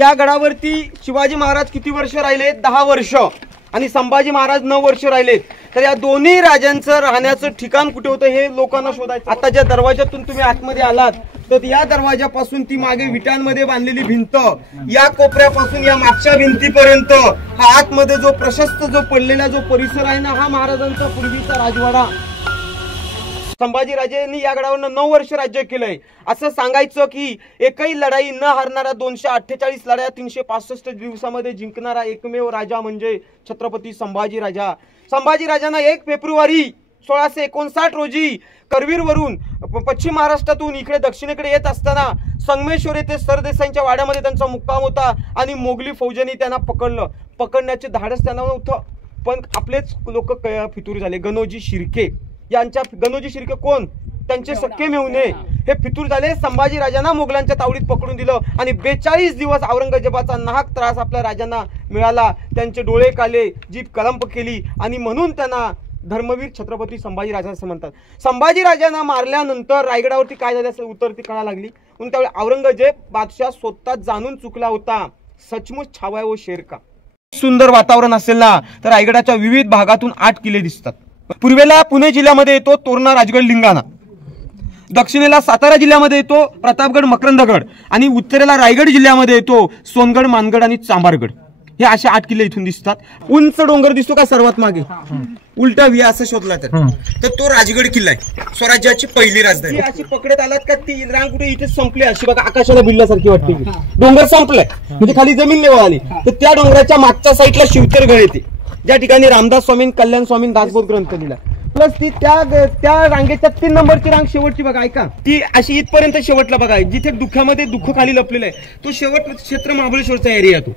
या गडावरती शिवाजी महाराज किती वर्ष राहिले? 10 वर्ष. आणि संभाजी महाराज 9 वर्ष राहिले. तर या दोन्ही राजांचं राहण्याचं ठिकाण कुठे होतं हे लोकांना शोधायचं. आता ज्या दरवाजातून तुम्ही आतमध्ये आलात तर या दरवाजापासून ती मागे विटांमध्ये बांधलेली भिंत, या कोपऱ्यापासून या मागच्या भिंतीपर्यंत हा आतमध्ये जो प्रशस्त जो पडलेला जो परिसर आहे ना, हा महाराजांचा पूर्वीचा राजवाडा. संभाजी राजेंनी या गडावर 9 वर्ष राज्य केलंय. असं सांगायचं की एकही लढाई न हारणारा, 248 लढाया 365 दिवसामध्ये जिंकणारा एकमेव राजा म्हणजे छत्रपती संभाजी राजा. संभाजी राजांना 1 फेब्रुवारी 1659 रोजी करवीरवरून पश्चिम महाराष्ट्रातून इकडे दक्षिणेकडे येत असताना संगमेश्वर येथे सरदेसाईंच्या वाड्यामध्ये त्यांचा मुक्काम होता आणि मोगली फौजांनी त्यांना पकडलं. पकडण्याचे धाडस त्यांना नव्हतं, पण आपलेच लोक फितूर झाले. गणोजी शिर्के यांच्या, गणोजी शिर्के कोण? त्यांचे सख्खे मेहुणे हे फितूर झाले. संभाजी राजांना मोगलांच्या तावडीत पकडून दिलं आणि 42 दिवस औरंगजेबाचा नाहक त्रास आपल्या राजांना मिळाला. त्यांचे डोळे काले, जीभ कळंप केली आणि म्हणून त्यांना धर्मवीर छत्रपती संभाजी राजा असं म्हणतात. संभाजी राजांना मारल्यानंतर रायगडावरती काय झालं असं उतरती कळा लागली. म्हणून त्यावेळी औरंगजेब बादशाह स्वतः जाणून चुकला होता. सचमुच छावा वो शेर का. सुंदर वातावरण असेल ना तर रायगडाच्या विविध भागातून 8 किल्ले दिसतात. पूर्वेला पुणे जिल्ह्यामध्ये येतो तोरणा, राजगड, लिंगाणा. दक्षिणेला सातारा जिल्ह्यामध्ये येतो प्रतापगड, मकरंदगड. आणि उत्तरेला रायगड जिल्ह्यामध्ये येतो सोनगड, मानगड आणि चांभारगड. हे असे 8 किल्ले इथून दिसतात. उंच डोंगर दिसतो का सर्वात मागे, उलटा व्ही असं शोधला तर तो राजगड किल्ला आहे, स्वराज्याची पहिली राजधानी. अशी पकडत आलात का ती रांग कुठे इथे संपली, अशी बघा आकाशाला भिडल्यासारखी वाटते. डोंगर संपलाय म्हणजे खाली जमीन लेवळ आली. तर त्या डोंगराच्या मागच्या साईडला शिवतरगड येते, ज्या ठिकाणी रामदास स्वामी, कल्याण स्वामी दासबोध ग्रंथ लिहिला. प्लस ती त्या रांगेच्या 3 नंबरची रांग शेवटची बघा, ऐका, ती अशी इथपर्यंत शेवटला बघा, जिथे दुःखामध्ये दुःख खाली लपलेलं आहे. तो शेवट क्षेत्र महाबळेश्वरचा एरिया तो.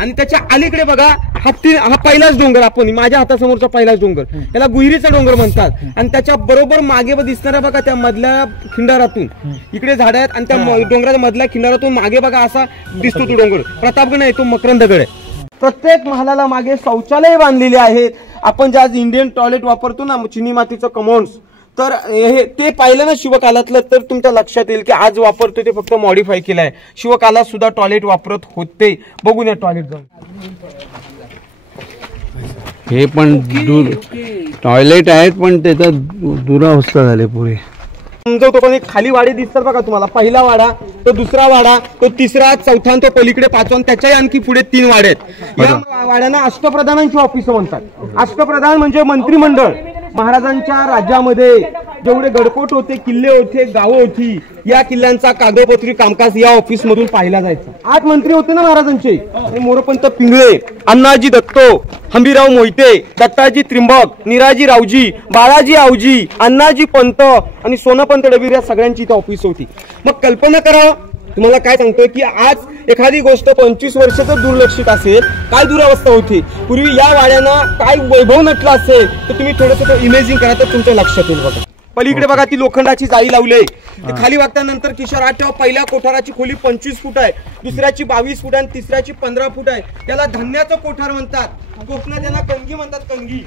आणि त्याच्या अलीकडे बघा हा पहिलाच डोंगर, आपण माझ्या हातासमोरचा पहिलाच डोंगर, त्याला गुहिरीचा डोंगर म्हणतात. आणि त्याच्या बरोबर मागे दिसणारा बघा त्या मधल्या खिंडारातून इकडे झाड आहेत आणि त्या डोंगराच्या मधल्या खिंडारातून मागे बघा असा दिसतो तो डोंगर. प्रतापगड आहे तो मकरंदगड आहे. प्रत्येक महालाला मागे शौचालय बांधलेले आहेत. आपण ज्या इंडियन टॉयलेट वापरतो ना चिनी मातीचं कमोड्स, तर हे ते पाहिलं ना शिवकालातलं तर तुमच्या लक्षात येईल की आज वापरतो ते फक्त मॉडिफाय केलंय. शिवकालात सुद्धा टॉयलेट वापरत होते. बघून या टॉयलेट जाऊन. हे पण टॉयलेट आहेत पण त्याचा दुरावस्था झाले पुरे. समजवतो पण एक खाली वाडे दिसतात बघा तुम्हाला. पहिला वाडा, तो दुसरा वाडा, तो तिसरा, चौथा, तो पलीकडे 5वां, त्याच्याही आणखी पुढे 3 वाडे आहेत. या वाड्यांना अष्टप्रधानांची ऑफिस म्हणतात. अष्टप्रधान म्हणजे मंत्रिमंडळ. महाराजांच्या राज्यामध्ये जेवढे गडकोट होते, किल्ले होते, गावं होती, या किल्ल्यांचा कागदोपत्री कामकाज या ऑफिस मधून पाहिला जायचा. 8 मंत्री होते ना महाराजांचे. मोरपंत पिंगळे, अण्णाजी दत्तो, हंबीराव मोहिते, दत्ताजी त्रिंबक, निराजी रावजी, बाळाजी आवजी, अण्णाजी पंत आणि सोनपंत डबीर या सगळ्यांची इथे ऑफिस होती. मग कल्पना करा, तुम्हाला काय सांगतोय की आज एखादी गोष्ट 25 वर्ष जर दुर्लक्षित असेल, काय दुरावस्था होती. पूर्वी या वाड्यांना काय वैभव नटला असेल तर तुम्ही थोडंसं इमेजिंग करा तर तुमच्या लक्षात येईल. बघा पलीकडे बघा ती लोखंडाची जाळी लावली आहे. खाली वागतानंतर किशोर आठव पहिल्या कोठाराची खोली 25 फूट आहे, दुसऱ्याची 22 फूट आहे, तिसऱ्याची 15 फूट आहे. त्याला धान्याचं कोठार म्हणतात. कोकणात त्याला कणगी म्हणतात, कणगी.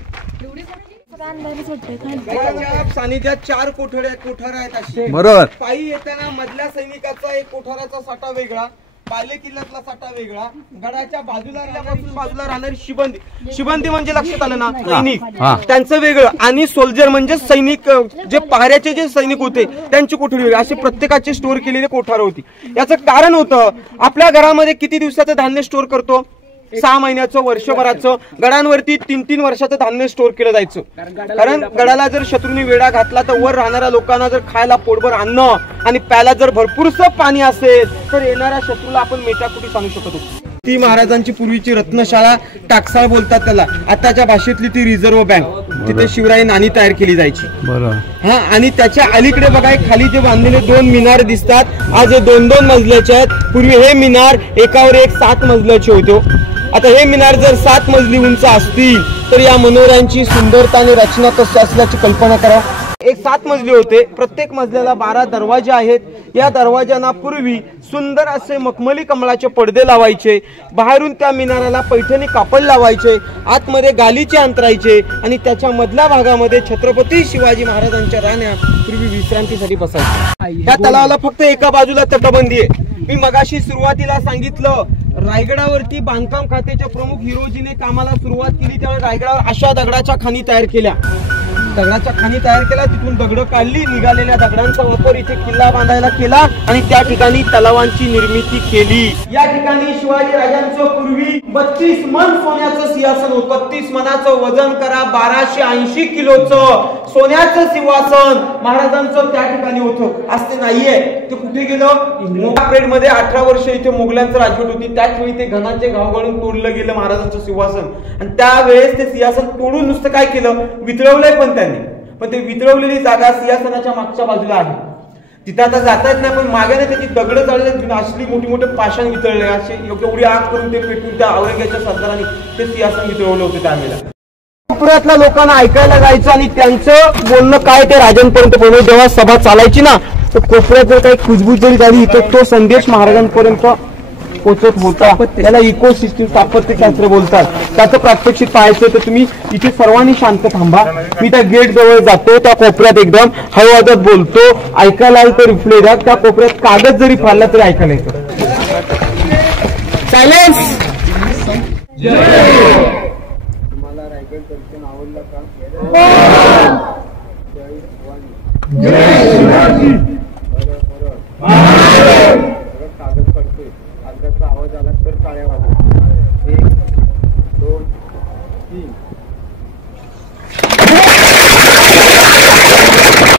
सानिध्यात 4 कोठार आहेत असे. बरोबर. पायी येताना मधल्या सैनिकाचा एक कोठाराचा साठा वेगळा, बाले किल्ल्यातला साठा वेगळा, गडाच्या बाजूला राहणारी शिबंदी. शिबंदी म्हणजे लक्षात आलं ना, सैनिक, त्यांचं वेगळं. आणि सोल्जर म्हणजे सैनिक, जे पहाऱ्याचे जे सैनिक होते त्यांची कोठडी वेगळी. असे प्रत्येकाचे स्टोअर केलेले कोठार होती. याचं कारण होतं, आपल्या घरामध्ये किती दिवसाचं धान्य स्टोअर करतो? 6 महिन्याचं, वर्षभराचं. गडांवरती 3-3 वर्षाचं धान्य स्टोअर केलं जायचं. कारण गडाला जर शत्रूंनी वेढा घातला तर वर राहणाऱ्या लोकांना जर खायला पोटभर अन्न आणि प्यायला जर भरपूरसं पाणी असेल तर येणाऱ्या शत्रूला आपण मेटाकुटी सांगू शकत होतो. ती महाराजांची पूर्वीची रत्नशाळा, टाकसाळ बोलतात त्याला. आताच्या भाषेतली ती रिझर्व्ह बँक. तिथे शिवराई नाणी तयार केली जायची. हा, आणि त्याच्या अलीकडे बघा खाली जे बांधलेले 2 मिनार दिसतात, आज 2-2 मजल्याचे आहेत. पूर्वी हे मिनार एकावर एक 7 मजल्याचे होते. आता हे मिनार जर 7 मजली उंच असतील तर या मनोऱ्यांची सुंदरता आणि रचना कशी असल्याची कल्पना करा. एक 7 मजली होते. प्रत्येक मजल्याला 12 दरवाजे आहेत. या दरवाजांना पूर्वी सुंदर असे मखमली कमळाचे पडदे लावायचे. बाहेरून त्या मिनाराला पैठणी कापड लावायचे. आतमध्ये गालीचे अंतरायचे आणि त्याच्या मधल्या भागामध्ये छत्रपती शिवाजी महाराजांच्या राण्या पूर्वी विश्रांतीसाठी बसायच्या. या तलावाला फक्त एका बाजूला तटबंदी आहे. मी मगाशी सुरुवातीला सांगितलं रायगडावरती बांधकाम खात्याचे प्रमुख हिरोजीने कामाला सुरुवात केली त्यावेळी रायगडावर अशा दगडाच्या खाणी तयार केल्या. तिथून दगड काढली. निघालेल्या दगडांचा वापर इथे किल्ला बांधायला केला आणि त्या ठिकाणी तलावांची निर्मिती केली. या ठिकाणी शिवाजी राजांचं पूर्वी 32 मन सोन्याचं सिंहासन होतं. 32 मनाचं वजन करा 1280 किलोचं सोन्याचं सिंहासन महाराजांचं त्या ठिकाणी होतं. आज ते नाहीये. ते कुठे गेलं? परेड मध्ये 18 वर्ष इथे मोगलांचं राजवट होती. त्याच वेळी ते घनाचे गावगळून तोडलं गेलं महाराजांचं सिंहासन आणि त्यावेळेस ते सिंहासन तोडून नुसतं काय केलं? वितळवलंय. पण ते वितळवलेली जागा सिंहासनाच्या मागच्या बाजूला आहे. तिथं आता जाता येत नाही. पण मागे त्याची दगड चालले असली मोठे पाषाण वितळले. असे एवढी आग करून ते पेटून त्या औरंगजेबाच्या सरदारांनी ते सिंहासन वितळवलं होतं त्यावेळेला. कोपऱ्यातल्या लोकांना ऐकायला जायचं आणि त्यांचं बोलणं काय ते राजांपर्यंत पोहोचलं. जेव्हा सभा चालायची ना तर कोपऱ्यात जर काही कुजबूज जरी झाली तर तो संदेश महाराजांपर्यंत पोचत होता. त्याला इकोसिस्टीम स्थापत्यशास्त्र बोलतात. त्याचं प्रात्यक्षिक पाहायचं तर तुम्ही इथे सर्वांनी शांत थांबा. मी त्या गेट जवळ जातो. त्या कोपऱ्यात एकदम हळूवादत बोलतो. ऐकायला आलं तर रिप्ले द्या. त्या कोपऱ्यात कागद जरी फाडला तरी ऐकायला येतं. सायलेन्स. तुम्हाला रायगड दर्शन आवडलं का? कागद पडतोय. कागदाचा आवाज आला तर टाळ्या वाजवा. 1 2 3.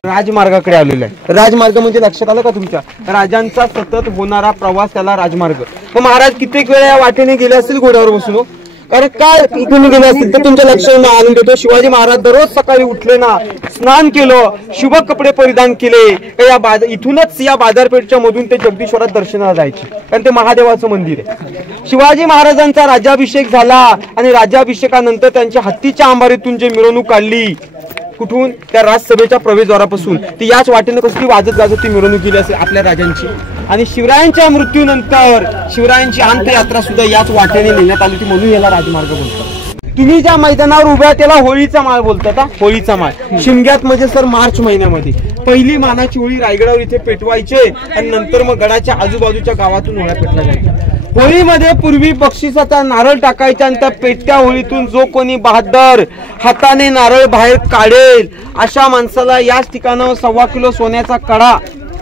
राजमार्गाकडे आलेलो आहे. राजमार्ग म्हणजे लक्षात आलं का तुमच्या? राजांचा सतत होणारा प्रवास त्याला राजमार्ग. मग महाराज कित्येक वेळा या वाटेने गेले असतील घोड्यावर बसून. कारण काय इथून गेले असतील तर तुमच्या लक्षात आणून देतो. शिवाजी महाराज दररोज सकाळी उठले ना, स्नान केलं, शुभ कपडे परिधान केले. इथूनच या बाजारपेठच्या मधून ते जगदीश्वरात दर्शनाला जायचे. कारण ते महादेवाचं मंदिर आहे. शिवाजी महाराजांचा राज्याभिषेक झाला आणि राज्याभिषेकानंतर त्यांच्या हत्तीच्या अंबारीतून जे मिरवणूक काढली कुठून? त्या राजसभेच्या प्रवेशद्वारापासून. ती याच वाटेने कसली वाजत गाजत ती मिरवणूक गेली असेल आपल्या राजांची. आणि शिवरायांच्या मृत्यूनंतर शिवरायांची अंत्ययात्रा सुद्धा याच वाटेने नेण्यात आली होती. म्हणून याला राजमार्ग बोलतात. तुम्ही ज्या मैदानावर उभ्या त्याला होळीचा माळ बोलतात. होळीचा माळ शिमग्यात म्हणजे सर मार्च महिन्यामध्ये पहिली मानाची होळी रायगडावर इथे पेटवायचे आणि नंतर मग गडाच्या आजूबाजूच्या गावातून होळ्या पेटल्या जायच्या. होळीमध्ये पूर्वी बक्षिसाचा नारळ टाकायचा आणि त्या पेटत्या होळीतून जो कोणी बहादर हाताने नारळ बाहेर काढेल अशा माणसाला याच ठिकाणावर 1.25 किलो सोन्याचा कडा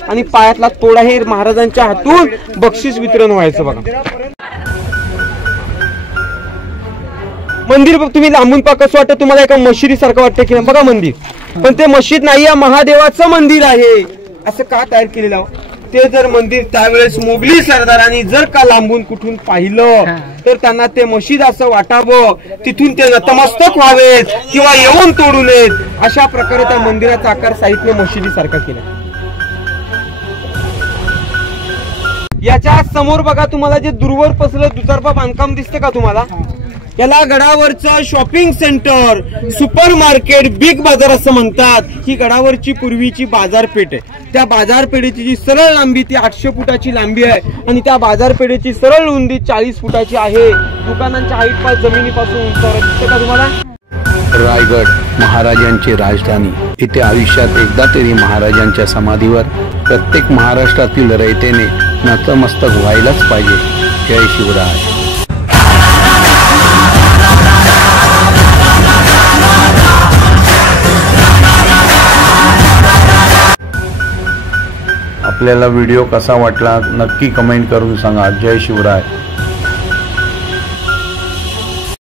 आणि पायातला तोडा हे महाराजांच्या हातून बक्षीस वितरण व्हायचं. बघा मंदिर तुम्ही लांबून पहा कसं वाटतं तुम्हाला? एका मशिदी सारखं वाटतं की बघा मंदिर. पण ते मशीद नाही, या महादेवाचं मंदिर आहे. असं का तयार केलेलं? ते जर मंदिर त्यावेळेस मोगली सरदारांनी जर का लांबून कुठून पाहिलं तर त्यांना ते मशीद असं वाटावं, तिथून ते नतमस्तक व्हावेत किंवा येऊन तोडू नयेत. अशा प्रकारे त्या मंदिराचा आकार साहित्य मशिदी सारखा केला. याच्या समोर बघा तुम्हाला जे दूरवर पसरलं दुतर्फा बांधकाम दिसते का तुम्हाला? याला गडावरचं shopping centre, super market, Big Bazaar असं म्हणतात. ही गडावरची पूर्वीची बाजारपेठ आहे. त्या बाजारपेठेची जी सरळ लांबी ती 800 फुटाची लांबी आहे आणि त्या बाजारपेठेची सरळ रुंदी 40 फुटाची आहे. दुकानांच्या हाईट पास जमिनीपासून उंचावर दिसते का तुम्हाला? रायगड महाराजांची राजधानी. इथे आयुष्यात एकदा तरी महाराजांच्या समाधीवर प्रत्येक महाराष्ट्रातील रयतेने नतमस्तक व्हायलाच पाहिजे. जय शिवराय. आपल्याला व्हिडिओ कसा वाटला नक्की कमेंट करून सांगा. जय शिवराय.